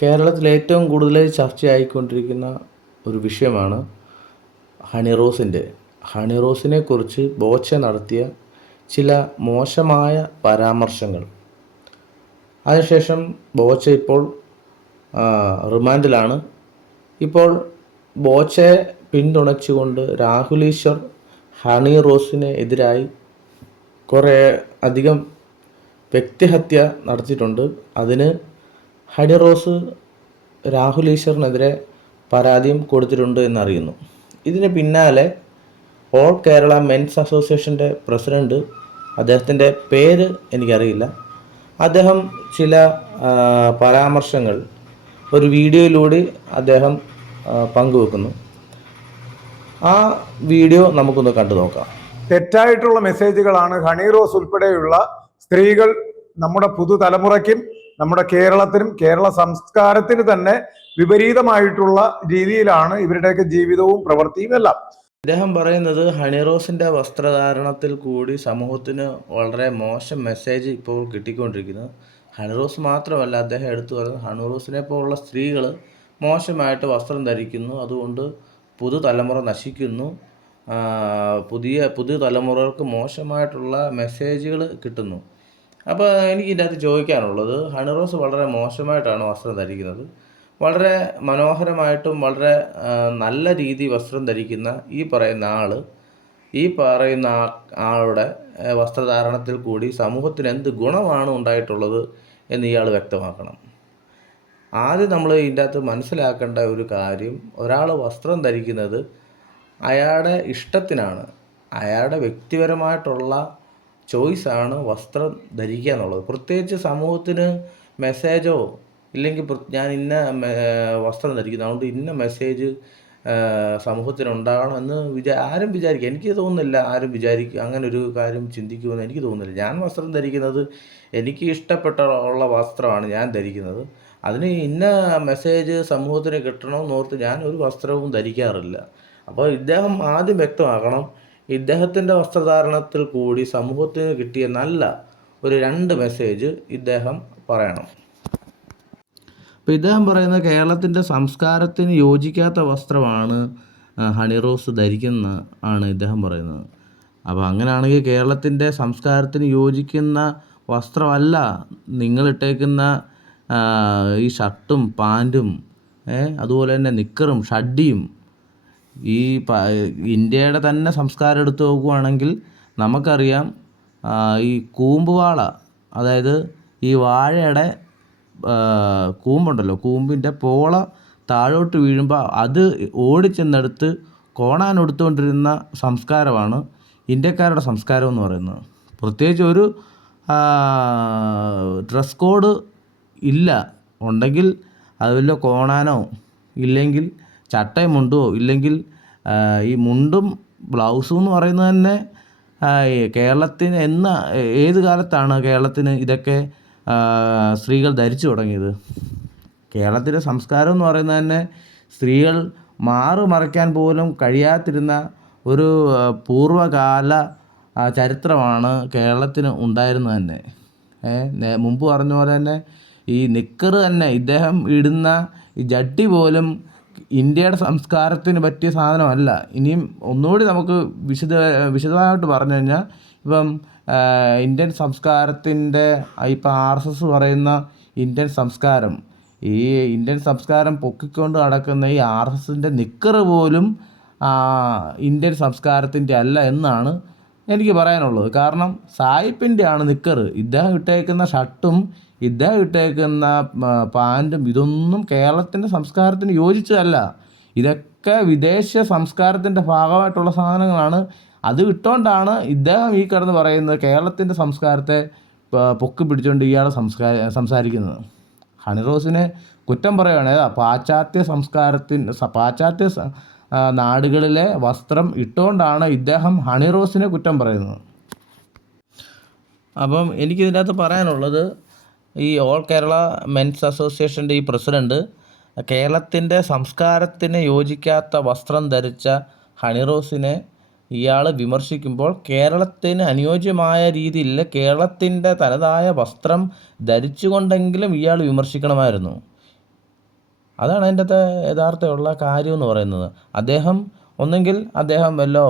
കേരളത്തിൽ ഏറ്റവും കൂടുതൽ ചർച്ചയായിക്കൊണ്ടിരിക്കുന്ന ഒരു വിഷയമാണ് ഹണി റോസിനെക്കുറിച്ച് ബോച്ചെ നടത്തിയ ചില മോശമായ പരാമർശങ്ങൾ. അതിനുശേഷം ബോച്ചെ ഇപ്പോൾ റിമാൻഡിലാണ്. ഇപ്പോൾ ബോച്ചയെ പിന്തുണച്ചുകൊണ്ട് രാഹുൽ ഈശ്വർ ഹണി റോസിന് എതിരായി കുറേ അധികം വ്യക്തിഹത്യ നടത്തിയിട്ടുണ്ട്. അതിന് ഹണി റോസ് രാഹുൽ ഈശ്വറിനെതിരെ പരാതിയും കൊടുത്തിട്ടുണ്ട് എന്നറിയുന്നു. ഇതിന് പിന്നാലെ ഓൾ കേരള മെൻസ് അസോസിയേഷൻ്റെ പ്രസിഡൻറ്റ്, അദ്ദേഹത്തിൻ്റെ പേര് എനിക്കറിയില്ല, അദ്ദേഹം ചില പരാമർശങ്ങൾ ഒരു വീഡിയോയിലൂടെ അദ്ദേഹം പങ്കുവെക്കുന്നു. ആ വീഡിയോ നമുക്കൊന്ന് കണ്ടു നോക്കാം. തെറ്റായിട്ടുള്ള മെസ്സേജുകളാണ് ഹണി റോസ് ഉൾപ്പെടെയുള്ള സ്ത്രീകൾ നമ്മുടെ പുതുതലമുറയ്ക്കും നമ്മുടെ കേരളത്തിനും കേരള സംസ്കാരത്തിന് തന്നെ വിപരീതമായിട്ടുള്ള രീതിയിലാണ് ഇവരുടെയൊക്കെ ജീവിതവും പ്രവൃത്തിയും എല്ലാം. അദ്ദേഹം പറയുന്നത് ഹണി റോസിൻ്റെ വസ്ത്രധാരണത്തിൽ കൂടി സമൂഹത്തിന് വളരെ മോശം മെസ്സേജ് ഇപ്പോൾ കിട്ടിക്കൊണ്ടിരിക്കുന്നത്. ഹണി റോസ് മാത്രമല്ല, അദ്ദേഹം എടുത്തു പറയുന്നത് ഹണി റോസിനെ പോലുള്ള സ്ത്രീകൾ മോശമായിട്ട് വസ്ത്രം ധരിക്കുന്നു, അതുകൊണ്ട് പുതുതലമുറ നശിക്കുന്നു, പുതിയ തലമുറകൾക്ക് മോശമായിട്ടുള്ള മെസ്സേജുകൾ കിട്ടുന്നു. അപ്പോൾ എനിക്ക് ഇതിനകത്ത് ചോദിക്കാനുള്ളത്, ഹണി റോസ് വളരെ മോശമായിട്ടാണ് വസ്ത്രം ധരിക്കുന്നത്. വളരെ മനോഹരമായിട്ടും വളരെ നല്ല രീതി വസ്ത്രം ധരിക്കുന്ന ഈ പറയുന്ന ആളുടെ വസ്ത്രധാരണത്തിൽ കൂടി സമൂഹത്തിന് എന്ത് ഗുണമാണ് ഉണ്ടായിട്ടുള്ളത് എന്ന് ഇയാൾ വ്യക്തമാക്കണം. ആദ്യം നമ്മൾ ഇതിൻ്റെ അകത്ത് മനസ്സിലാക്കേണ്ട ഒരു കാര്യം, ഒരാൾ വസ്ത്രം ധരിക്കുന്നത് അയാളുടെ ഇഷ്ടത്തിനാണ്, അയാളുടെ വ്യക്തിപരമായിട്ടുള്ള ചോയ്സാണ് വസ്ത്രം ധരിക്കുക എന്നുള്ളത്. പ്രത്യേകിച്ച് സമൂഹത്തിന് മെസ്സേജോ ഇല്ലെങ്കിൽ ഞാൻ ഇന്ന വസ്ത്രം ധരിക്കുന്നു അതുകൊണ്ട് ഇന്ന മെസ്സേജ് സമൂഹത്തിനുണ്ടാകണം എന്ന് ആരും വിചാരിക്കുക, എനിക്ക് തോന്നുന്നില്ല. ആരും അങ്ങനെ ഒരു കാര്യം ചിന്തിക്കുമെന്ന് എനിക്ക് തോന്നുന്നില്ല. ഞാൻ വസ്ത്രം ധരിക്കുന്നത് എനിക്ക് ഇഷ്ടപ്പെട്ട വസ്ത്രമാണ് ഞാൻ ധരിക്കുന്നത്. അതിന് ഇന്ന മെസ്സേജ് സമൂഹത്തിന് കിട്ടണമെന്നോർത്ത് ഞാൻ ഒരു വസ്ത്രവും ധരിക്കാറില്ല. അപ്പോൾ ഇദ്ദേഹം ആദ്യം വ്യക്തമാക്കണം, ഇദ്ദേഹത്തിൻ്റെ വസ്ത്രധാരണത്തിൽ കൂടി സമൂഹത്തിന് കിട്ടിയ നല്ല ഒരു 2 മെസ്സേജ് ഇദ്ദേഹം പറയണം. അപ്പോൾ ഇദ്ദേഹം പറയുന്നത് കേരളത്തിൻ്റെ സംസ്കാരത്തിന് യോജിക്കാത്ത വസ്ത്രമാണ് ഹണി റോസ് ധരിക്കുന്ന ആണ് ഇദ്ദേഹം പറയുന്നത്. അപ്പോൾ അങ്ങനെയാണെങ്കിൽ കേരളത്തിൻ്റെ സംസ്കാരത്തിന് യോജിക്കുന്ന വസ്ത്രമല്ല നിങ്ങളിട്ടേക്കുന്ന ഈ ഷർട്ടും പാൻറ്റും, അതുപോലെ തന്നെ നിക്കറും ഷഡ്ഡിയും. ഈ ഇന്ത്യയുടെ തന്നെ സംസ്കാരം എടുത്തു നോക്കുകയാണെങ്കിൽ നമുക്കറിയാം, ഈ കൂമ്പുവാള, അതായത് ഈ വാഴയുടെ കൂമ്പുണ്ടല്ലോ, കൂമ്പിൻ്റെ പോള താഴോട്ട് വീഴുമ്പോൾ അത് ഓടിച്ചെന്നെടുത്ത് കോണാനെടുത്തുകൊണ്ടിരുന്ന സംസ്കാരമാണ് ഇന്ത്യക്കാരുടെ സംസ്കാരം എന്ന് പറയുന്നത്. പ്രത്യേകിച്ച് ഒരു ഡ്രസ് കോഡ് ഇല്ല, ഉണ്ടെങ്കിൽ അത് വല്ല കോണാനോ ഇല്ലെങ്കിൽ ചട്ടയും മുണ്ടോ ഇല്ലെങ്കിൽ ഈ മുണ്ടും ബ്ലൗസും എന്ന് പറയുന്നത് തന്നെ കേരളത്തിന് ഏത് കാലത്താണ് കേരളത്തിന് ഇതൊക്കെ സ്ത്രീകൾ ധരിച്ചു തുടങ്ങിയത്? കേരളത്തിലെ സംസ്കാരം എന്ന് പറയുന്നത് തന്നെ സ്ത്രീകൾ മറയ്ക്കാൻ പോലും കഴിയാതിരുന്ന ഒരു പൂർവ്വകാല ചരിത്രമാണ് കേരളത്തിന് ഉണ്ടായിരുന്നത് തന്നെ. മുമ്പ് പറഞ്ഞ പോലെ തന്നെ ഈ നിക്കറ് തന്നെ, ഇദ്ദേഹം ഇടുന്ന ഈ ജഡ്ഡി പോലും ഇന്ത്യയുടെ സംസ്കാരത്തിന് പറ്റിയ സാധനമല്ല. ഇനിയും ഒന്നുകൂടി നമുക്ക് വിശദമായിട്ട് പറഞ്ഞു കഴിഞ്ഞാൽ, ഇപ്പം ഇന്ത്യൻ സംസ്കാരത്തിൻ്റെ ഇപ്പം RSS പറയുന്ന ഇന്ത്യൻ സംസ്കാരം, ഈ ഇന്ത്യൻ സംസ്കാരം പൊക്കിക്കൊണ്ട് നടക്കുന്ന ഈ RSSൻ്റെ നിക്കറ് പോലും ഇന്ത്യൻ സംസ്കാരത്തിൻ്റെ അല്ല എന്നാണ് എനിക്ക് പറയാനുള്ളത്. കാരണം സായിപ്പിൻ്റെ ആണ് നിക്കറ്. ഇദ്ദേഹം ഇട്ടേക്കുന്ന ഷർട്ടും ഇദ്ദേഹം ഇട്ടേക്കുന്ന പാൻറ്റും ഇതൊന്നും കേരളത്തിൻ്റെ സംസ്കാരത്തിന് യോജിച്ചതല്ല. ഇതൊക്കെ വിദേശ സംസ്കാരത്തിൻ്റെ ഭാഗമായിട്ടുള്ള സാധനങ്ങളാണ്. അത് ഇട്ടുകൊണ്ടാണ് ഇദ്ദേഹം ഈ കിടന്ന് പറയുന്നത് കേരളത്തിൻ്റെ സംസ്കാരത്തെ പൊക്കി പിടിച്ചുകൊണ്ട് ഇയാൾ സംസാരിക്കുന്നത്. ഹണി റോസിനെ കുറ്റം പറയുകയാണ്. പാശ്ചാത്യ നാടുകളിലെ വസ്ത്രം ഇട്ടുകൊണ്ടാണ് ഇദ്ദേഹം ഹണി റോസിനെ കുറ്റം പറയുന്നത്. അപ്പം എനിക്കിതിനകത്ത് പറയാനുള്ളത്, ഈ ഓൾ കേരള മെൻസ് അസോസിയേഷൻ്റെ ഈ പ്രസിഡൻറ്റ് കേരളത്തിൻ്റെ സംസ്കാരത്തിന് യോജിക്കാത്ത വസ്ത്രം ധരിച്ച ഹണി റോസിനെ ഇയാൾ വിമർശിക്കുമ്പോൾ കേരളത്തിന് അനുയോജ്യമായ രീതിയിൽ കേരളത്തിൻ്റെ തനതായ വസ്ത്രം ധരിച്ചുകൊണ്ടെങ്കിലും ഇയാൾ വിമർശിക്കണമായിരുന്നു. അതാണ് അതിൻ്റെ അകത്തെ യഥാർത്ഥമുള്ള കാര്യം എന്ന് പറയുന്നത്. അദ്ദേഹം ഒന്നെങ്കിൽ അദ്ദേഹം വല്ലോ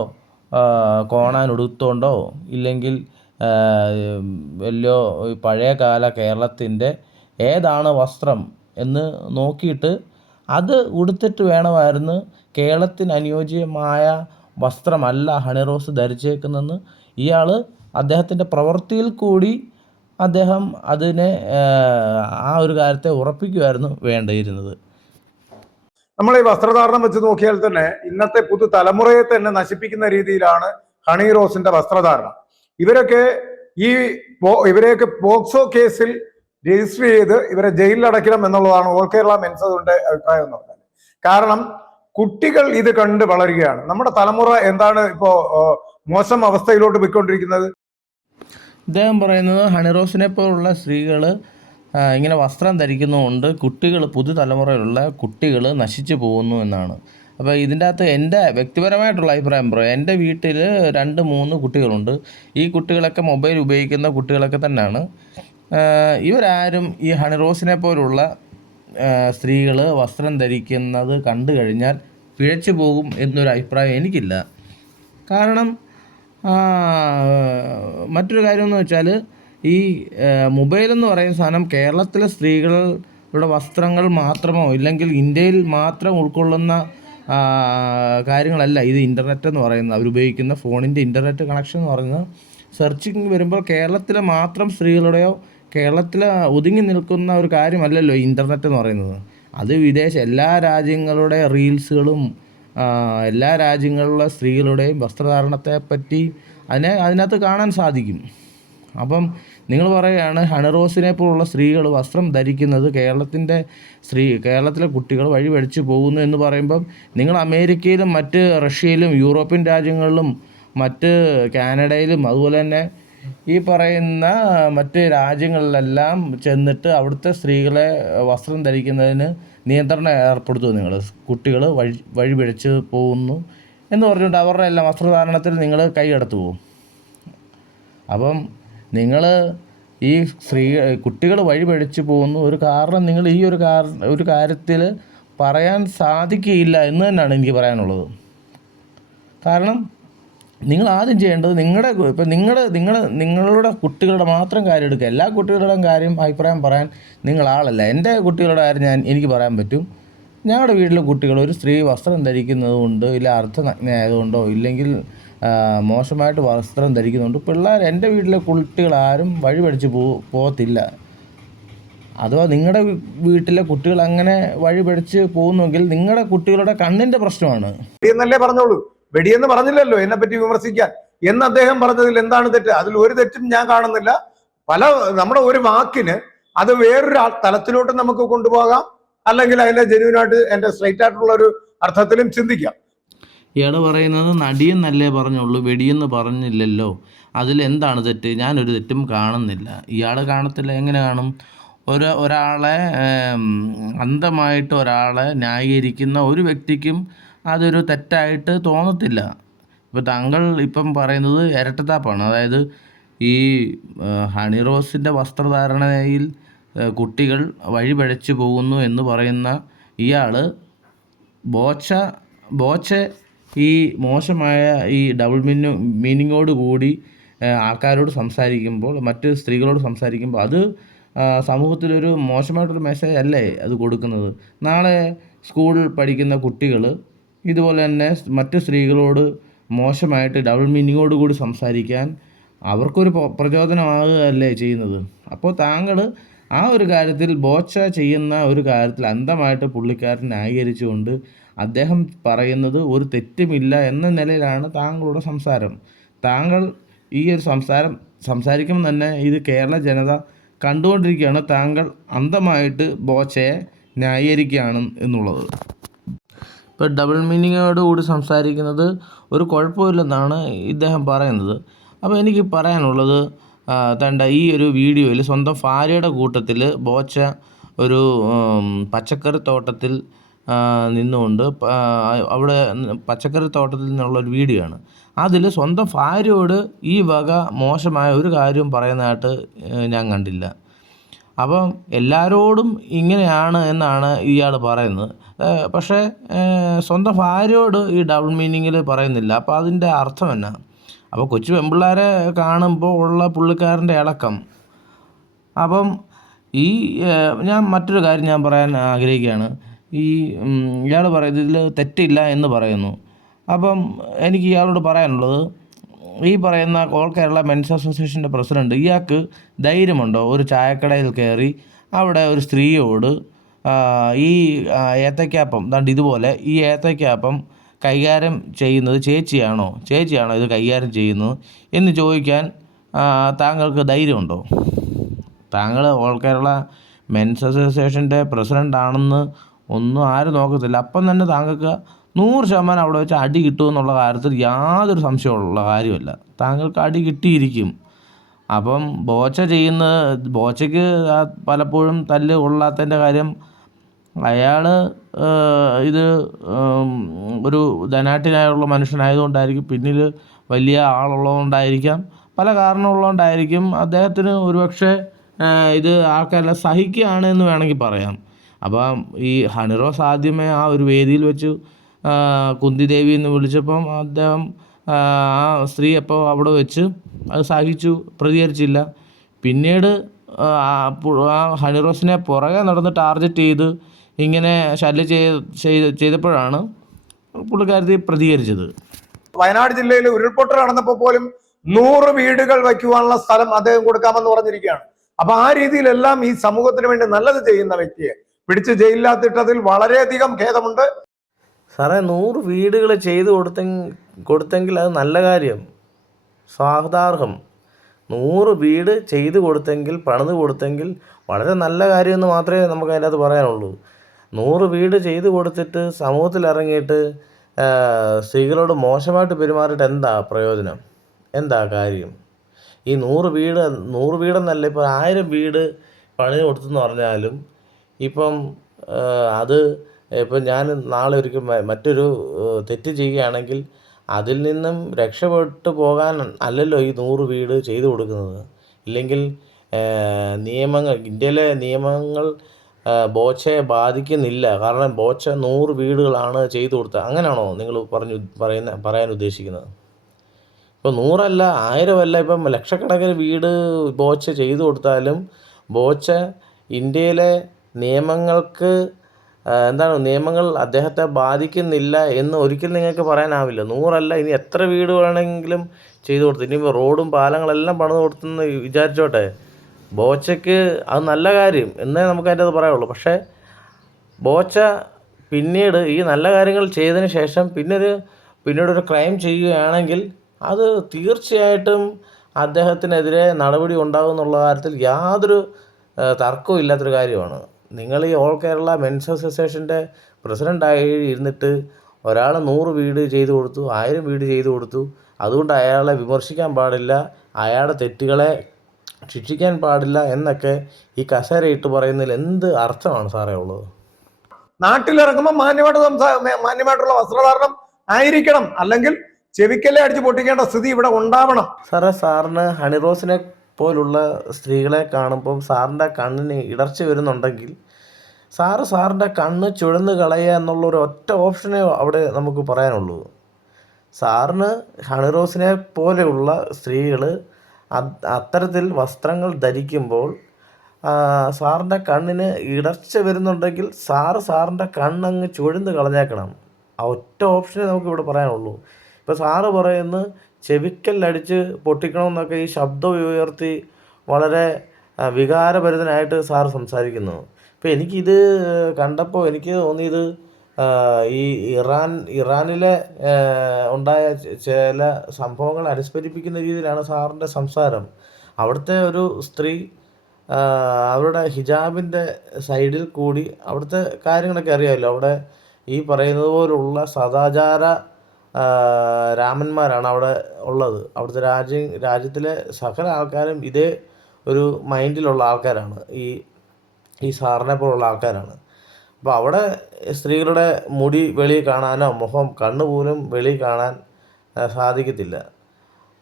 കോണാൻ ഉടുത്തുകൊണ്ടോ ഇല്ലെങ്കിൽ വല്ലോ പഴയകാല കേരളത്തിൻ്റെ ഏതാണ് വസ്ത്രം എന്ന് നോക്കിയിട്ട് അത് ഉടുത്തിട്ട് വേണമായിരുന്നു, കേരളത്തിന് അനുയോജ്യമായ വസ്ത്രമല്ല ഹണിറോസ് ധരിച്ചേക്കുന്നതെന്ന് ഇയാൾ അദ്ദേഹത്തിൻ്റെ പ്രവൃത്തിയിൽ കൂടി അദ്ദേഹം അതിനെ ആ ഒരു കാര്യത്തെ ഉറപ്പിക്കുമായിരുന്നു വേണ്ടിയിരുന്നത്. നമ്മൾ ഈ വസ്ത്രധാരണം വെച്ച് നോക്കിയാൽ തന്നെ ഇന്നത്തെ പുതു തലമുറയെ തന്നെ നശിപ്പിക്കുന്ന രീതിയിലാണ് ഹണി റോസിന്റെ വസ്ത്രധാരണം. ഇവരെയൊക്കെ പോക്സോ കേസിൽ രജിസ്റ്റർ ചെയ്ത് ഇവരെ ജയിലിൽ അടയ്ക്കണം എന്നുള്ളതാണ് ഓൾ കേരള മെൻസസിന്റെ അഭിപ്രായം എന്ന് പറഞ്ഞാൽ. കാരണം കുട്ടികൾ ഇത് കണ്ട് വളരുകയാണ്. നമ്മുടെ തലമുറ എന്താണ് ഇപ്പോ മോശം അവസ്ഥയിലോട്ട് പോയിക്കൊണ്ടിരിക്കുന്നത്. ഇദ്ദേഹം പറയുന്നത് ഹണിറോസിനെ പോലുള്ള സ്ത്രീകൾ ഇങ്ങനെ വസ്ത്രം ധരിക്കുന്നതുകൊണ്ട് കുട്ടികൾ, പുതുതലമുറയിലുള്ള കുട്ടികൾ നശിച്ചു പോകുന്നു എന്നാണ്. അപ്പോൾ ഇതിൻ്റെ അകത്ത് എൻ്റെ വ്യക്തിപരമായിട്ടുള്ള അഭിപ്രായം പറയാം. എൻ്റെ വീട്ടിൽ 2-3 കുട്ടികളുണ്ട്. ഈ കുട്ടികളൊക്കെ മൊബൈൽ ഉപയോഗിക്കുന്ന കുട്ടികളൊക്കെ തന്നെയാണ്. ഇവരാരും ഈ ഹണിറോസിനെ പോലുള്ള സ്ത്രീകൾ വസ്ത്രം ധരിക്കുന്നത് കണ്ടു കഴിഞ്ഞാൽ പിഴച്ചു പോകും എന്നൊരു അഭിപ്രായം എനിക്കില്ല. കാരണം മറ്റൊരു കാര്യമെന്ന് വെച്ചാൽ ഈ മൊബൈലെന്ന് പറയുന്ന സാധനം കേരളത്തിലെ സ്ത്രീകളുടെ വസ്ത്രങ്ങൾ മാത്രമോ ഇല്ലെങ്കിൽ ഇന്ത്യയിൽ മാത്രം ഉൾക്കൊള്ളുന്ന കാര്യങ്ങളല്ല ഇത്. ഇൻ്റർനെറ്റ് എന്ന് പറയുന്നത്, അവരുപയോഗിക്കുന്ന ഫോണിൻ്റെ ഇൻ്റർനെറ്റ് കണക്ഷൻ എന്ന് പറയുന്നത് സെർച്ചിങ് വരുമ്പോൾ കേരളത്തിലെ മാത്രം സ്ത്രീകളുടെയോ കേരളത്തിൽ ഒതുങ്ങി നിൽക്കുന്ന ഒരു കാര്യമല്ലല്ലോ ഇൻ്റർനെറ്റ് എന്ന് പറയുന്നത്. അത് എല്ലാ രാജ്യങ്ങളുടെ റീൽസുകളും എല്ലാ രാജ്യങ്ങളിലെ സ്ത്രീകളുടെയും വസ്ത്രധാരണത്തെ പറ്റി അതിനകത്ത് കാണാൻ സാധിക്കും. അപ്പം നിങ്ങൾ പറയുകയാണ് ഹണിറോസിനെ പോലുള്ള സ്ത്രീകൾ വസ്ത്രം ധരിക്കുന്നത് കേരളത്തിലെ കുട്ടികൾ വഴിപഴിച്ചു പോകുന്നു എന്ന് പറയുമ്പം നിങ്ങൾ അമേരിക്കയിലും മറ്റ് റഷ്യയിലും യൂറോപ്യൻ രാജ്യങ്ങളിലും മറ്റ് കാനഡയിലും അതുപോലെ തന്നെ ഈ പറയുന്ന മറ്റ് രാജ്യങ്ങളിലെല്ലാം ചെന്നിട്ട് അവിടുത്തെ സ്ത്രീകളെ വസ്ത്രം ധരിക്കുന്നതിന് നിയന്ത്രണം ഏർപ്പെടുത്തുമോ? നിങ്ങൾ കുട്ടികൾ വഴിപിഴച്ച് പോകുന്നു എന്ന് പറഞ്ഞുകൊണ്ട് അവരുടെ എല്ലാം വസ്ത്രധാരണത്തിൽ നിങ്ങൾ കൈകടത്തുമോ? അപ്പം നിങ്ങൾ ഈ കുട്ടികൾ വഴിപഴിച്ച് പോകുന്നു ഒരു കാരണം നിങ്ങൾ ഈ ഒരു കാര്യത്തിൽ പറയാൻ സാധിക്കുകയില്ല എന്ന് തന്നെയാണ് എനിക്ക് പറയാനുള്ളത്. കാരണം നിങ്ങൾ ആദ്യം ചെയ്യേണ്ടത് നിങ്ങളുടെ കുട്ടികളുടെ മാത്രം കാര്യം എടുക്കുക. എല്ലാ കുട്ടികളുടെയും കാര്യം അഭിപ്രായം പറയാൻ നിങ്ങൾ ആളല്ല. എൻ്റെ കുട്ടികളുടെ കാര്യം എനിക്ക് പറയാൻ പറ്റും. ഞങ്ങളുടെ വീട്ടിലെ കുട്ടികൾ ഒരു സ്ത്രീ വസ്ത്രം ധരിക്കുന്നത് കൊണ്ട് ഇല്ല അർദ്ധനഗ്നയായതുകൊണ്ടോ ഇല്ലെങ്കിൽ മോശമായിട്ട് വസ്ത്രം ധരിക്കുന്നുണ്ട് എൻ്റെ വീട്ടിലെ കുട്ടികൾ ആരും വഴിപഴിച്ച് പോകത്തില്ല. അഥവാ നിങ്ങളുടെ വീട്ടിലെ കുട്ടികൾ അങ്ങനെ വഴിപഴിച്ച് പോകുന്നുവെങ്കിൽ നിങ്ങളുടെ കുട്ടികളുടെ കണ്ണിൻ്റെ പ്രശ്നമാണ്. എന്നല്ലേ പറഞ്ഞോളൂ, വെടിയെന്ന് പറഞ്ഞില്ലല്ലോ എന്നെ പറ്റി വിമർശിക്കാൻ എന്ന് അദ്ദേഹം പറഞ്ഞതിൽ എന്താണ് തെറ്റ്? അതിൽ ഒരു തെറ്റും ഞാൻ കാണുന്നില്ല. നമ്മുടെ ഒരു വാക്കിന് അത് വേറൊരു തലത്തിലോട്ട് നമുക്ക് കൊണ്ടുപോകാം, അല്ലെങ്കിൽ അതിന്റെ ജെന്യൂനായിട്ട് എൻ്റെ സ്ട്രൈറ്റ് ആയിട്ടുള്ള ഒരു അർത്ഥത്തിലും ചിന്തിക്കാം. ഇയാൾ പറയുന്നത് നടിയെന്നല്ലേ പറഞ്ഞുള്ളൂ, വെടിയെന്ന് പറഞ്ഞില്ലല്ലോ, അതിലെന്താണ് തെറ്റ്? ഞാനൊരു തെറ്റും കാണുന്നില്ല. ഇയാൾ കാണത്തില്ല, എങ്ങനെ കാണും? ഒരാളെ അന്ധമായിട്ട് ഒരാളെ ന്യായീകരിക്കുന്ന ഒരു വ്യക്തിക്കും അതൊരു തെറ്റായിട്ട് തോന്നത്തില്ല. ഇപ്പോൾ താങ്കൾ ഇപ്പം പറയുന്നത് ഇരട്ടത്താപ്പാണ്. അതായത് ഈ ഹണിറോസിൻ്റെ വസ്ത്രധാരണയിൽ കുട്ടികൾ വഴിപഴച്ചു പോകുന്നു എന്ന് പറയുന്ന ഇയാൾ ബോച്ച ഈ മോശമായ ഈ ഡബിൾ മീനിങ്ങോട് കൂടി ആൾക്കാരോട് സംസാരിക്കുമ്പോൾ, മറ്റ് സ്ത്രീകളോട് സംസാരിക്കുമ്പോൾ അത് സമൂഹത്തിലൊരു മോശമായിട്ടൊരു മെസ്സേജ് അല്ലേ അത് കൊടുക്കുന്നത്? നാളെ സ്കൂളിൽ പഠിക്കുന്ന കുട്ടികൾ ഇതുപോലെ തന്നെ മറ്റ് സ്ത്രീകളോട് മോശമായിട്ട് ഡബിൾ മീനിങ്ങോട് കൂടി സംസാരിക്കാൻ അവർക്കൊരു പ്രചോദനമാകുകയല്ലേ ചെയ്യുന്നത്? അപ്പോൾ താങ്കൾ ആ ഒരു കാര്യത്തിൽ ബോച്ച ചെയ്യുന്ന ഒരു കാര്യത്തിൽ അന്ധമായിട്ട് പുള്ളിക്കാരൻ ന്യായീകരിച്ചുകൊണ്ട് അദ്ദേഹം പറയുന്നത് ഒരു തെറ്റുമില്ല എന്ന നിലയിലാണ് താങ്കളുടെ സംസാരം. താങ്കൾ ഈ ഒരു സംസാരിക്കുമ്പോൾ തന്നെ ഇത് കേരള ജനത കണ്ടുകൊണ്ടിരിക്കുകയാണ്. താങ്കൾ അന്ധമായിട്ട് ബോച്ചയെ ന്യായീകരിക്കുകയാണ് എന്നുള്ളത്. ഇപ്പോൾ ഡബിൾ മീനിങ്ങോട് കൂടി സംസാരിക്കുന്നത് ഒരു കുഴപ്പമില്ലെന്നാണ് ഇദ്ദേഹം പറയുന്നത്. അപ്പോൾ എനിക്ക് പറയാനുള്ളത്, ഈ ഒരു വീഡിയോയിൽ സ്വന്തം ഭാര്യയുടെ കൂട്ടത്തിൽ ബോച്ച ഒരു പച്ചക്കറി തോട്ടത്തിൽ നിന്നുകൊണ്ട് അവിടെ പച്ചക്കറി തോട്ടത്തിൽ നിന്നുള്ളൊരു വീഡിയോ ആണ്. അതിൽ സ്വന്തം ഭാര്യയോട് ഈ വക മോശമായ ഒരു കാര്യവും പറയുന്നതായിട്ട് ഞാൻ കണ്ടില്ല. അപ്പം എല്ലാവരോടും ഇങ്ങനെയാണ് എന്നാണ് ഇയാൾ പറയുന്നത്. പക്ഷേ സ്വന്തം ഭാര്യയോട് ഈ ഡബിൾ മീനിങ്ങിൽ പറയുന്നില്ല. അപ്പോൾ അതിൻ്റെ അർത്ഥം എന്നാ? അപ്പോൾ കൊച്ചു പെൺപിള്ളേരെ കാണുമ്പോൾ ഉള്ള പുള്ളിക്കാരൻ്റെ ഇളക്കം. അപ്പം ഈ ഞാൻ മറ്റൊരു കാര്യം ഞാൻ പറയാൻ ആഗ്രഹിക്കുകയാണ്. ഈ ഇയാൾ പറയുന്നത് ഇതിൽ തെറ്റില്ല എന്ന് പറയുന്നു. അപ്പം എനിക്ക് ഇയാളോട് പറയാനുള്ളത്, ഈ പറയുന്ന ഓൾ കേരള മെൻസ് അസോസിയേഷൻ്റെ പ്രസിഡൻറ്റ്, ഇയാൾക്ക് ധൈര്യമുണ്ടോ ഒരു ചായക്കടയിൽ കയറി അവിടെ ഒരു സ്ത്രീയോട് ഈ ഏത്തയ്ക്കാപ്പം ഇതുപോലെ ഈ ഏത്തയ്ക്കാപ്പം കൈകാര്യം ചെയ്യുന്നത് ചേച്ചിയാണോ ഇത് കൈകാര്യം ചെയ്യുന്നത് എന്ന് ചോദിക്കാൻ താങ്കൾക്ക് ധൈര്യമുണ്ടോ? താങ്കൾ ഓൾ കേരള മെൻസ് അസോസിയേഷൻ്റെ പ്രസിഡൻ്റ് ആണെന്ന് ഒന്നും ആരും നോക്കത്തില്ല. അപ്പം തന്നെ താങ്കൾക്ക് 100% അവിടെ വെച്ച് അടി കിട്ടുമെന്നുള്ള കാര്യത്തിൽ യാതൊരു സംശയമുള്ള കാര്യമല്ല. താങ്കൾക്ക് അടി കിട്ടിയിരിക്കും. അപ്പം ബോച്ചയ്ക്ക് പലപ്പോഴും തല്ല് കൊള്ളാത്തതിൻ്റെ കാര്യം അയാൾ ഇത് ഒരു ധനാഢ്യനായുള്ള മനുഷ്യനായതുകൊണ്ടായിരിക്കും, പിന്നിൽ വലിയ ആളുള്ളതുകൊണ്ടായിരിക്കാം, പല കാരണമുള്ളതുകൊണ്ടായിരിക്കും അദ്ദേഹത്തിന് ഒരുപക്ഷെ ഇത് ആൾക്കാരെല്ലാം സഹിക്കുകയാണ് എന്ന് വേണമെങ്കിൽ പറയാം. അപ്പം ഈ ഹണിറോസ് ആദ്യമേ ആ ഒരു വേദിയിൽ വെച്ച് കുന്തിദേവി എന്ന് വിളിച്ചപ്പം അദ്ദേഹം ആ സ്ത്രീ അപ്പോൾ അവിടെ വെച്ച് അത് സഹിച്ചു, പ്രതികരിച്ചില്ല. പിന്നീട് ആ ഹണിറോസിനെ പുറകെ നടന്ന് ടാർഗറ്റ് ചെയ്ത് ഇങ്ങനെ ശല്യം ചെയ്തപ്പോഴാണ് പുള്ളിക്കാരത്തി പ്രതികരിച്ചത്. വയനാട് ജില്ലയിൽ ഉരുൾപൊട്ടൽ നടന്നപ്പോൾ പോലും 100 വീടുകൾ വയ്ക്കുവാനുള്ള സ്ഥലം അദ്ദേഹം കൊടുക്കാമെന്ന് പറഞ്ഞിരിക്കുകയാണ്. അപ്പൊ ആ രീതിയിലെല്ലാം ഈ സമൂഹത്തിന് വേണ്ടി നല്ലത് ചെയ്യുന്ന വ്യക്തിയെ പിടിച്ച് ജയിലിനകത്തിട്ടതിൽ വളരെയധികം ഖേദമുണ്ട്. സാറേ, 100 വീടുകൾ ചെയ്ത് കൊടുത്തെങ്കിൽ അത് നല്ല കാര്യം, സ്വാഗതാർഹം. 100 വീട് ചെയ്ത് കൊടുത്തെങ്കിൽ, പണിത് കൊടുത്തെങ്കിൽ വളരെ നല്ല കാര്യമെന്ന് മാത്രമേ നമുക്ക് അതിനകത്ത് പറയാനുള്ളൂ. 100 വീട് ചെയ്ത് കൊടുത്തിട്ട് സമൂഹത്തിൽ ഇറങ്ങിയിട്ട് സ്ത്രീകളോട് മോശമായിട്ട് പെരുമാറിയിട്ട് എന്താ പ്രയോജനം, എന്താ കാര്യം? ഈ 100 വീടെന്നല്ല, ഇപ്പോൾ 1000 വീട് പണിത് കൊടുത്തെന്ന് പറഞ്ഞാലും ഇപ്പം അത് ഇപ്പം ഞാൻ നാളെ ഒരിക്കൽ മറ്റൊരു തെറ്റ് ചെയ്യുകയാണെങ്കിൽ അതിൽ നിന്നും രക്ഷപ്പെട്ടു പോകാൻ അല്ലല്ലോ ഈ 100 വീട് ചെയ്തു കൊടുക്കുന്നത്. ഇല്ലെങ്കിൽ ഇന്ത്യയിലെ നിയമങ്ങൾ ബോച്ചയെ ബാധിക്കുന്നില്ല. കാരണം ബോച്ച 100 വീടുകളാണ് ചെയ്തു കൊടുത്തത്. അങ്ങനെയാണോ നിങ്ങൾ പറയാൻ ഉദ്ദേശിക്കുന്നത്? ഇപ്പോൾ 100 അല്ല, 1000 അല്ല, ഇപ്പം ലക്ഷക്കണക്കിന് വീട് ബോച്ച ചെയ്തു കൊടുത്താലും ബോച്ച ഇന്ത്യയിലെ നിയമങ്ങൾ അദ്ദേഹത്തെ ബാധിക്കുന്നില്ല എന്ന് ഒരിക്കലും നിങ്ങൾക്ക് പറയാനാവില്ല. 100 അല്ല, ഇനി എത്ര വീട് വേണമെങ്കിലും ചെയ്തു കൊടുത്തു, ഇനി റോഡും പാലങ്ങളെല്ലാം പണിത് കൊടുത്തെന്ന് വിചാരിച്ചോട്ടെ, ബോച്ചയ്ക്ക് അത് നല്ല കാര്യം എന്നേ നമുക്ക് അതിൻ്റെ അത് പറയാനുള്ളൂ. പക്ഷേ ബോച്ച പിന്നീട് ഈ നല്ല കാര്യങ്ങൾ ചെയ്തതിന് ശേഷം പിന്നീടൊരു ക്രൈം ചെയ്യുകയാണെങ്കിൽ അത് തീർച്ചയായിട്ടും അദ്ദേഹത്തിനെതിരെ നടപടി ഉണ്ടാകും എന്നുള്ള കാര്യത്തിൽ യാതൊരു തർക്കവും ഇല്ലാത്തൊരു കാര്യമാണ്. നിങ്ങൾ ഈ ഓൾ കേരള മെൻസ് അസോസിയേഷൻ്റെ പ്രസിഡൻ്റായി ഇരുന്നിട്ട് ഒരാൾ 100 വീട് ചെയ്തു കൊടുത്തു, 1000 വീട് ചെയ്തു കൊടുത്തു, അതുകൊണ്ട് അയാളെ വിമർശിക്കാൻ പാടില്ല, അയാളുടെ തെറ്റുകളെ ശിക്ഷിക്കാൻ പാടില്ല എന്നൊക്കെ ഈ കസേര ഇട്ട് പറയുന്നതിൽ എന്ത് അർത്ഥമാണ് സാറേ ഉള്ളത്? നാട്ടിലിറങ്ങുമ്പോൾ മാന്യമായിട്ടുള്ള വസ്ത്രധാരണം ആയിരിക്കണം, അല്ലെങ്കിൽ ചെവിക്കല്ലേ അടിച്ച് പൊട്ടിക്കേണ്ട സ്ഥിതി ഇവിടെ ഉണ്ടാവണം. സാറിന് ഹണിറോസിനെ പോലുള്ള സ്ത്രീകളെ കാണുമ്പം സാറിൻ്റെ കണ്ണിന് ഇടർച്ച വരുന്നുണ്ടെങ്കിൽ സാറിൻ്റെ കണ്ണ് ചുഴന്ന് കളയുക എന്നുള്ളൊരു ഒറ്റ ഓപ്ഷനേ അവിടെ നമുക്ക് പറയാനുള്ളൂ. സാറിന് ഹണിറോസിനെ പോലെയുള്ള സ്ത്രീകൾ അത്തരത്തിൽ വസ്ത്രങ്ങൾ ധരിക്കുമ്പോൾ സാറിൻ്റെ കണ്ണിന് ഇടർച്ച വരുന്നുണ്ടെങ്കിൽ സാറിൻ്റെ കണ്ണങ്ങ് ചുഴന്ന് കളഞ്ഞേക്കണം. ആ ഒറ്റ ഓപ്ഷനേ നമുക്കിവിടെ പറയാനുള്ളൂ. ഇപ്പോൾ സാറ് പറയുന്നത് ചെവിക്കല്ലടിച്ച് പൊട്ടിക്കണമെന്നൊക്കെ ഈ ശബ്ദം ഉയർത്തി വളരെ വികാരഭരിതനായിട്ട് സാറ് സംസാരിക്കുന്നു. ഇപ്പോൾ എനിക്കിത് കണ്ടപ്പോൾ എനിക്ക് തോന്നിയത് ഈ ഇറാനിലെ ഉണ്ടായ ചില സംഭവങ്ങൾ അനുസ്മരിപ്പിക്കുന്ന രീതിയിലാണ് സാറിൻ്റെ സംസാരം. അവിടുത്തെ ഒരു സ്ത്രീ അവരുടെ ഹിജാബിൻ്റെ സൈഡിൽ കൂടി, അവിടുത്തെ കാര്യങ്ങളൊക്കെ അറിയാമല്ലോ, അവിടെ ഈ പറയുന്നത് പോലുള്ള സദാചാര രാമന്മാരാണ് അവിടെ ഉള്ളത്. അവിടുത്തെ രാജ്യത്തിലെ സകല ആൾക്കാരും ഇതേ ഒരു മൈൻഡിലുള്ള ആൾക്കാരാണ്, ഈ സാറിനെ പോലുള്ള ആൾക്കാരാണ്. അപ്പോൾ അവിടെ സ്ത്രീകളുടെ മുടി വെളി കാണാനോ കണ്ണ് പോലും വെളി കാണാൻ സാധിക്കത്തില്ല.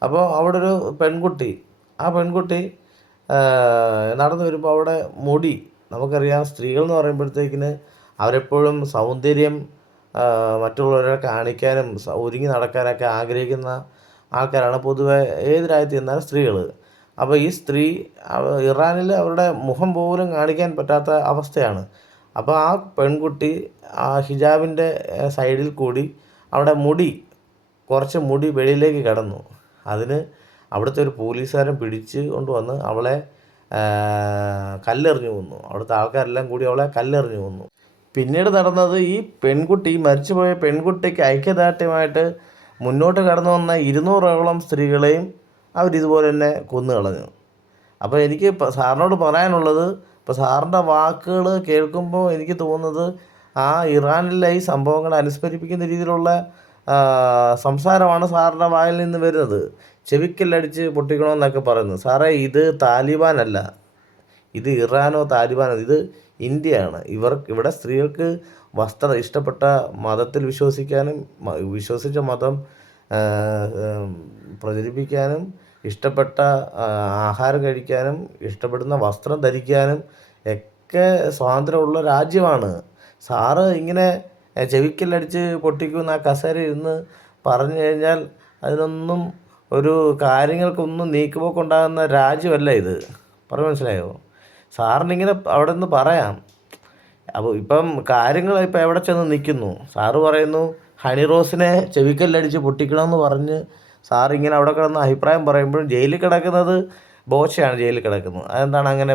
അപ്പോൾ അവിടെ ഒരു പെൺകുട്ടി നടന്നു വരുമ്പോൾ അവിടെ മുടി, നമുക്കറിയാം സ്ത്രീകൾ എന്ന് പറയുമ്പോഴത്തേക്കിന് അവരെപ്പോഴും സൗന്ദര്യം മറ്റുള്ളവരെ കാണിക്കാനും ഒരുങ്ങി നടക്കാനൊക്കെ ആഗ്രഹിക്കുന്ന ആൾക്കാരാണ് പൊതുവെ ഏത് രാജ്യത്ത് ചെന്നാലും സ്ത്രീകൾ. അപ്പോൾ ഈ സ്ത്രീ ഇറാനിൽ അവരുടെ മുഖം പോലും കാണിക്കാൻ പറ്റാത്ത അവസ്ഥയാണ്. അപ്പോൾ ആ പെൺകുട്ടി ആ ഹിജാബിൻ്റെ സൈഡിൽ കൂടി അവിടെ കുറച്ച് മുടി വെളിയിലേക്ക് കടന്നു. അതിന് അവിടുത്തെ ഒരു പോലീസുകാരൻ പിടിച്ച് കൊണ്ടുവന്ന് അവളെ കല്ലെറിഞ്ഞു കൊന്നു. അവിടുത്തെ ആൾക്കാരെല്ലാം കൂടി അവളെ കല്ലെറിഞ്ഞു കൊന്നു. പിന്നീട് നടന്നത്, ഈ പെൺകുട്ടി, മരിച്ചുപോയ പെൺകുട്ടിക്ക് ഐക്യദാർഢ്യമായിട്ട് മുന്നോട്ട് കടന്നു വന്ന 200ഓളം സ്ത്രീകളെയും അവരിതുപോലെ തന്നെ കൊന്നു കളഞ്ഞു. അപ്പോൾ എനിക്ക് സാറിനോട് പറയാനുള്ളത്, ഇപ്പോൾ സാറിൻ്റെ വാക്കുകൾ കേൾക്കുമ്പോൾ എനിക്ക് തോന്നുന്നത് ആ ഇറാനിലെ ഈ സംഭവങ്ങളെ അനുസ്മരിപ്പിക്കുന്ന രീതിയിലുള്ള സംസാരമാണ് സാറിൻ്റെ വായിൽ നിന്ന് വരുന്നത്. ചെവിക്കല്ലടിച്ച് പൊട്ടിക്കണമെന്നൊക്കെ പറയുന്നത്. സാറേ, ഇത് താലിബാനല്ല, ഇത് ഇറാനോ താലിബാനോ, ഇത് ഇന്ത്യയാണ്. ഇവിടെ സ്ത്രീകൾക്ക് ഇഷ്ടപ്പെട്ട മതത്തിൽ വിശ്വസിക്കാനും വിശ്വസിച്ച മതം പ്രചരിപ്പിക്കാനും ഇഷ്ടപ്പെട്ട ആഹാരം കഴിക്കാനും ഇഷ്ടപ്പെടുന്ന വസ്ത്രം ധരിക്കാനും ഒക്കെ സ്വാതന്ത്ര്യമുള്ള രാജ്യമാണ്. സാറ് ഇങ്ങനെ ചെവിക്കല്ലടിച്ച് പൊട്ടിക്കുന്ന ആ കസേരയിൽ ഇരുന്ന് പറഞ്ഞു കഴിഞ്ഞാൽ അതിനൊന്നും ഒരു കാര്യങ്ങൾക്കൊന്നും നീക്കുപോക്കുണ്ടാകുന്ന രാജ്യമല്ല ഇത്. പറഞ്ഞു മനസ്സിലായോ? സാറിനിങ്ങനെ അവിടെ നിന്ന് പറയാം. അപ്പോൾ ഇപ്പം കാര്യങ്ങൾ ഇപ്പം എവിടെ ചെന്ന് നിൽക്കുന്നു? സാറ് പറയുന്നു ഹണിറോസിനെ ചെവിക്കല്ലടിച്ച് പൊട്ടിക്കണമെന്ന് പറഞ്ഞ് സാറിങ്ങനെ അവിടെ കിടന്ന് അഭിപ്രായം പറയുമ്പോഴും ജയിലിൽ കിടക്കുന്നത് ബോച്ചയാണ് ജയിലിൽ കിടക്കുന്നത്. അതെന്താണ് അങ്ങനെ?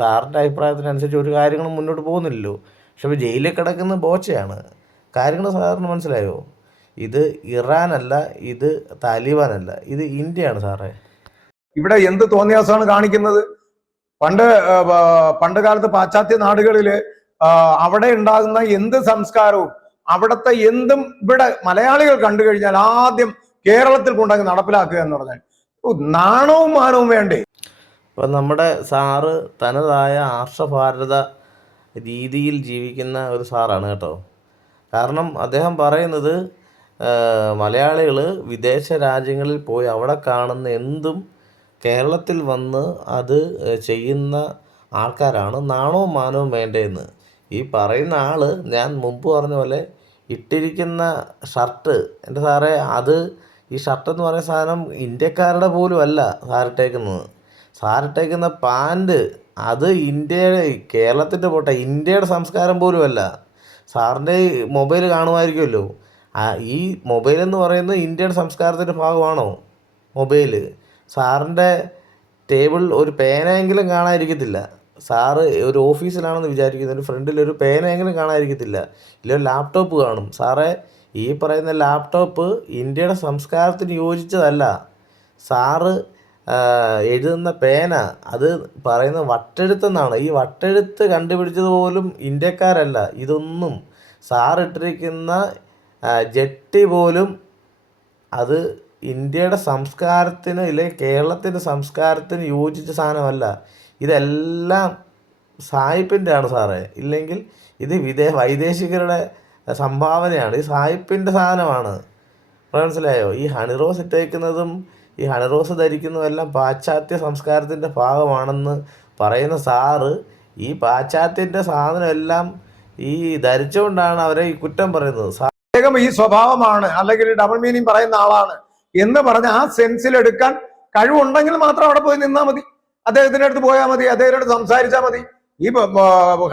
സാറിൻ്റെ അഭിപ്രായത്തിനനുസരിച്ച് ഒരു കാര്യങ്ങളും മുന്നോട്ട് പോകുന്നില്ലല്ലോ. പക്ഷെ ഇപ്പോൾ ജയിലിൽ കിടക്കുന്നത് ബോച്ചയാണ്. കാര്യങ്ങൾ സാറിന് മനസ്സിലായോ? ഇത് ഇറാനല്ല, ഇത് താലിബാനല്ല, ഇത് ഇന്ത്യയാണ് സാറേ. ഇവിടെ എന്ത് തോന്നിയാസമാണ് കാണിക്കുന്നത്? പണ്ട് കാലത്ത് പാശ്ചാത്യ നാടുകളില് അവിടെ ഉണ്ടാകുന്ന എന്ത് സംസ്കാരവും അവിടുത്തെ എന്തും ഇവിടെ മലയാളികൾ കണ്ടു കഴിഞ്ഞാൽ ആദ്യം കേരളത്തിൽ കൊണ്ടുപോയി നടപ്പിലാക്കുക എന്ന് പറഞ്ഞാൽ നാണവും മാനവും വേണ്ടേ? ഇപ്പം നമ്മുടെ സാറ് തനതായ ആർഷഭാരത രീതിയിൽ ജീവിക്കുന്ന ഒരു സാറാണ് കേട്ടോ. കാരണം അദ്ദേഹം പറയുന്നത് മലയാളികൾ വിദേശ രാജ്യങ്ങളിൽ പോയി അവിടെ കാണുന്ന എന്തും കേരളത്തിൽ വന്ന് അത് ചെയ്യുന്ന ആൾക്കാരാണ്, നാണവും മാനവും വേണ്ടതെന്ന്. ഈ പറയുന്ന ആൾ ഞാൻ മുമ്പ് പറഞ്ഞ പോലെ ഇട്ടിരിക്കുന്ന ഷർട്ട്, എൻ്റെ സാറേ, അത് ഈ ഷർട്ടെന്ന് പറയുന്ന സാധനം ഇന്ത്യക്കാരുടെ പോലും അല്ല സാറിട്ടേക്കുന്നത്. സാറിട്ടേക്കുന്ന പാൻറ് അത് കേരളത്തിൻ്റെ പോട്ടെ, ഇന്ത്യയുടെ സംസ്കാരം പോലും അല്ല. സാറിൻ്റെ മൊബൈൽ കാണുമായിരിക്കുമല്ലോ. ഈ മൊബൈലെന്ന് പറയുന്നത് ഇന്ത്യയുടെ സംസ്കാരത്തിൻ്റെ ഭാഗമാണോ മൊബൈൽ? സാറിൻ്റെ ടേബിൾ ഒരു പേനയെങ്കിലും കാണാതിരിക്കത്തില്ല. സാറ് ഒരു ഓഫീസിലാണെന്ന് വിചാരിക്കുന്നത്, ഒരു ഫ്രണ്ടിലൊരു പേനയെങ്കിലും കാണാതിരിക്കത്തില്ല. ഇല്ല, ലാപ്ടോപ്പ് കാണും. സാറേ, ഈ പറയുന്ന ലാപ്ടോപ്പ് ഇന്ത്യയുടെ സംസ്കാരത്തിന് യോജിച്ചതല്ല. സാറ് എഴുതുന്ന പേന അത് പറയുന്ന വട്ടെഴുത്തെന്നാണ്. ഈ വട്ടെഴുത്ത് കണ്ടുപിടിച്ചത് പോലും ഇന്ത്യക്കാരല്ല. ഇതൊന്നും സാറിട്ടിരിക്കുന്ന ജെട്ടി പോലും അത് ഇന്ത്യയുടെ സംസ്കാരത്തിന് ഇല്ലെങ്കിൽ കേരളത്തിൻ്റെ സംസ്കാരത്തിന് യോജിച്ച സാധനമല്ല. ഇതെല്ലാം സായിപ്പിൻ്റെ ആണ് സാറേ. ഇല്ലെങ്കിൽ ഇത് വൈദേശികരുടെ സംഭാവനയാണ്. ഈ സായിപ്പിൻ്റെ സാധനമാണ്. മനസ്സിലായോ? ഈ ഹണിറോസ് ഇട്ടേക്കുന്നതും ഈ ഹണിറോസ് ധരിക്കുന്നതും എല്ലാം പാശ്ചാത്യ സംസ്കാരത്തിൻ്റെ ഭാഗമാണെന്ന് പറയുന്ന സാറ് ഈ പാശ്ചാത്യൻ്റെ സാധനം എല്ലാം ഈ ധരിച്ചുകൊണ്ടാണ് അവരെ ഈ കുറ്റം പറയുന്നത്. അദ്ദേഹം ഈ സ്വഭാവമാണ് അല്ലെങ്കിൽ ഡബിൾ മീനിങ് പറയുന്ന ആളാണ് എന്ന് പറഞ്ഞ് ആ സെൻസിൽ എടുക്കാൻ കഴിവുണ്ടെങ്കിൽ മാത്രം അവിടെ പോയി നിന്നാൽ മതി. അദ്ദേഹത്തിന്റെ അടുത്ത് പോയാൽ മതി, അദ്ദേഹത്തോട് സംസാരിച്ചാൽ മതി. ഈ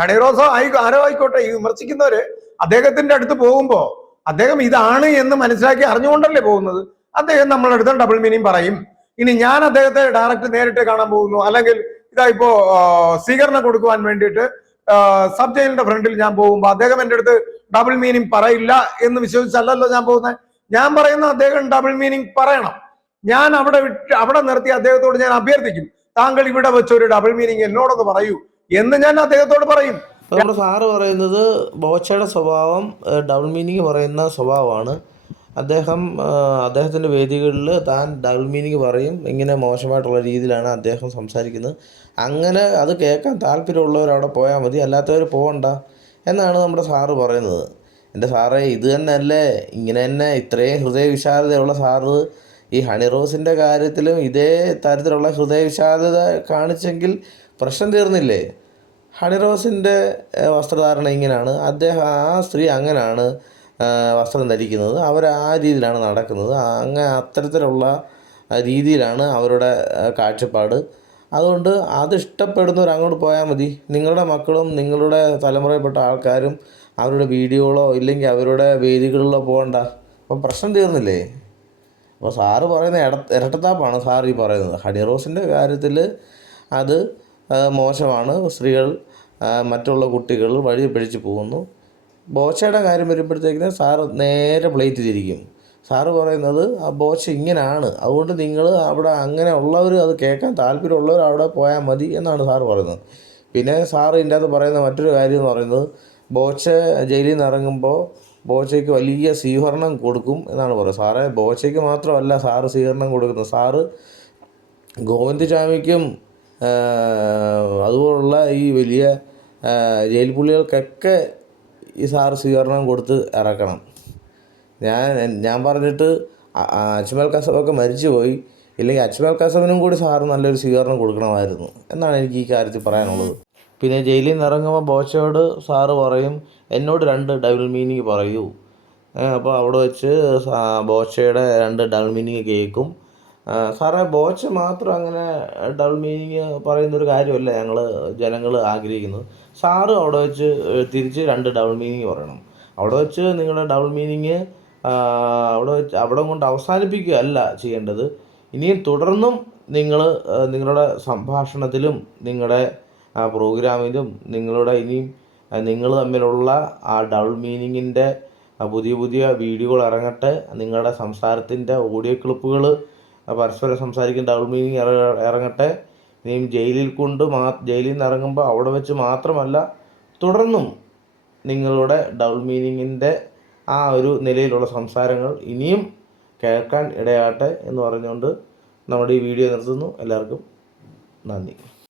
ഹണിറോസോ ആരോ ആയിക്കോട്ടെ, ഈ വിമർശിക്കുന്നവര് അദ്ദേഹത്തിന്റെ അടുത്ത് പോകുമ്പോ അദ്ദേഹം ഇതാണ് എന്ന് മനസ്സിലാക്കി അറിഞ്ഞുകൊണ്ടല്ലേ പോകുന്നത്. അദ്ദേഹം നമ്മളടുത്ത് ഡബിൾ മീനിങ് പറയും. ഇനി ഞാൻ അദ്ദേഹത്തെ ഡയറക്റ്റ് നേരിട്ട് കാണാൻ പോകുന്നു, അല്ലെങ്കിൽ ഇതാ ഇപ്പോ സ്വീകരണം കൊടുക്കുവാൻ വേണ്ടിയിട്ട് സബ് ജയിലിന്റെ ഫ്രണ്ടിൽ ഞാൻ പോകുമ്പോ അദ്ദേഹം എൻ്റെ അടുത്ത് ഡബിൾ മീനിങ് പറയില്ല എന്ന് വിശ്വസിച്ചല്ലല്ലോ ഞാൻ പോകുന്നത്. ഞാൻ പറയുന്ന അദ്ദേഹം ഡബിൾ മീനിങ് പറയണം. ഞാൻ അവിടെ നിർത്തി അദ്ദേഹത്തോട് ഞാൻ അഭ്യർത്ഥിക്കും, താങ്കൾ ഇവിടെ വെച്ചൊരു ഡബിൾ മീനിങ് എന്നോടൊന്ന് പറയൂ എന്ന് ഞാൻ അദ്ദേഹത്തോട് പറയും. നമ്മുടെ സാറ് പറയുന്നത് ബോച്ചയുടെ സ്വഭാവം ഡബിൾ മീനിങ് പറയുന്ന സ്വഭാവമാണ്. അദ്ദേഹത്തിൻ്റെ വേദികളിൽ താൻ ഡബിൾ മീനിങ് പറയും. ഇങ്ങനെ മോശമായിട്ടുള്ള രീതിയിലാണ് അദ്ദേഹം സംസാരിക്കുന്നത്. അങ്ങനെ അത് കേൾക്കാൻ താല്പര്യമുള്ളവർ അവിടെ പോയാൽ മതി, അല്ലാത്തവർ പോകണ്ട എന്നാണ് നമ്മുടെ സാറ് പറയുന്നത്. എൻ്റെ സാറേ, ഇത് തന്നെ അല്ലേ, ഇങ്ങനെ തന്നെ ഇത്രയും ഹൃദയവിശാലതയുള്ള സാറ് ഈ ഹണി റോസിൻ്റെ കാര്യത്തിലും ഇതേ തരത്തിലുള്ള ഹൃദയവിഷാദത കാണിച്ചെങ്കിൽ പ്രശ്നം തീർന്നില്ലേ? ഹണി റോസിൻ്റെ വസ്ത്രധാരണം ഇങ്ങനെയാണ്, ആ സ്ത്രീ അങ്ങനെയാണ് വസ്ത്രം ധരിക്കുന്നത്, അവർ ആ രീതിയിലാണ് നടക്കുന്നത്, അത്തരത്തിലുള്ള രീതിയിലാണ് അവരുടെ കാഴ്ചപ്പാട്. അതുകൊണ്ട് അത് ഇഷ്ടപ്പെടുന്നവർ അങ്ങോട്ട് പോയാൽ മതി. നിങ്ങളുടെ മക്കളും നിങ്ങളുടെ തലമുറയിൽപ്പെട്ട ആൾക്കാരും അവരുടെ വീഡിയോകളോ ഇല്ലെങ്കിൽ അവരുടെ വേദികളിലോ പോകണ്ട. അപ്പോൾ പ്രശ്നം തീർന്നില്ലേ? അപ്പോൾ സാറ് പറയുന്ന ഇരട്ടത്താപ്പാണ് സാർ ഈ പറയുന്നത്. ഹണി റോസിൻ്റെ കാര്യത്തിൽ അത് മോശമാണ്. സ്ത്രീകൾ മറ്റുള്ള കുട്ടികൾ വഴി പിടിച്ച് പോകുന്നു. ബോച്ചയുടെ കാര്യം വരുമ്പോഴത്തേക്കിന് സാറ് നേരെ പ്ലേറ്റ് തിരിക്കും. സാറ് പറയുന്നത് ആ ബോച്ച ഇങ്ങനെയാണ്, അതുകൊണ്ട് നിങ്ങൾ അവിടെ അങ്ങനെ ഉള്ളവർ, അത് കേൾക്കാൻ താല്പര്യമുള്ളവർ അവിടെ പോയാൽ മതി എന്നാണ് സാറ് പറയുന്നത്. പിന്നെ സാറ് ഇതിൻ്റെ അകത്ത് പറയുന്ന മറ്റൊരു കാര്യം എന്ന് പറയുന്നത്, ബോച്ച ജയിലിൽ നിന്ന് ഇറങ്ങുമ്പോൾ ബോച്ചയ്ക്ക് വലിയ സ്വീകരണം കൊടുക്കും എന്നാണ് പറയുന്നത്. സാറേ, ബോച്ചയ്ക്ക് മാത്രമല്ല സാറ് സ്വീകരണം കൊടുക്കുന്നത്, സാറ് ഗോവിന്ദചാമിക്കും അതുപോലുള്ള ഈ വലിയ ജയിൽ പുള്ളികൾക്കൊക്കെ ഈ സാറ് സ്വീകരണം കൊടുത്ത് ഇറക്കണം. ഞാൻ പറഞ്ഞിട്ട് അജ്മൽ കസബൊക്കെ മരിച്ചു പോയി, ഇല്ലെങ്കിൽ അജ്മൽ കസബിനും കൂടി സാറ് നല്ലൊരു സ്വീകരണം കൊടുക്കണമായിരുന്നു എന്നാണ് എനിക്ക് ഈ കാര്യത്തിൽ പറയാനുള്ളത്. പിന്നെ ജയിലിൽ നിന്ന് ഇറങ്ങുമ്പോൾ ബോച്ചയോട് സാറ് പറയും, എന്നോട് 2 ഡബിൾ മീനിങ് പറയൂ. അപ്പോൾ അവിടെ വെച്ച് ബോച്ചയുടെ 2 ഡബിൾ മീനിങ് കേൾക്കും. സാറേ, ബോച്ച മാത്രം അങ്ങനെ ഡബിൾ മീനിങ് പറയുന്നൊരു കാര്യമല്ല ജനങ്ങൾ ആഗ്രഹിക്കുന്നത്. സാറ് അവിടെ വെച്ച് തിരിച്ച് 2 ഡബിൾ മീനിങ് പറയണം. അവിടെ വെച്ച് നിങ്ങളുടെ ഡബിൾ മീനിങ് അവിടെ കൊണ്ട് അവസാനിപ്പിക്കുകയല്ല ചെയ്യേണ്ടത്. ഇനിയും തുടർന്നും നിങ്ങൾ നിങ്ങളുടെ സംഭാഷണത്തിലും നിങ്ങളുടെ പ്രോഗ്രാമിലും നിങ്ങൾ തമ്മിലുള്ള ആ ഡബിൾ മീനിങ്ങിൻ്റെ പുതിയ പുതിയ വീഡിയോകൾ ഇറങ്ങട്ടെ. നിങ്ങളുടെ സംസാരത്തിൻ്റെ ഓഡിയോ ക്ലിപ്പുകൾ പരസ്പരം സംസാരിക്കുന്ന ഡബിൾ മീനിങ് ഇറങ്ങട്ടെ. ഇനിയും ജയിലിൽ നിന്ന് ഇറങ്ങുമ്പോൾ അവിടെ വെച്ച് മാത്രമല്ല, തുടർന്നും നിങ്ങളുടെ ഡബിൾ മീനിങ്ങിൻ്റെ ആ ഒരു നിലയിലുള്ള സംസാരങ്ങൾ ഇനിയും കേൾക്കാൻ ഇടയാകട്ടെ എന്ന് പറഞ്ഞുകൊണ്ട് നമ്മുടെ ഈ വീഡിയോ നിർത്തുന്നു. എല്ലാവർക്കും നന്ദി.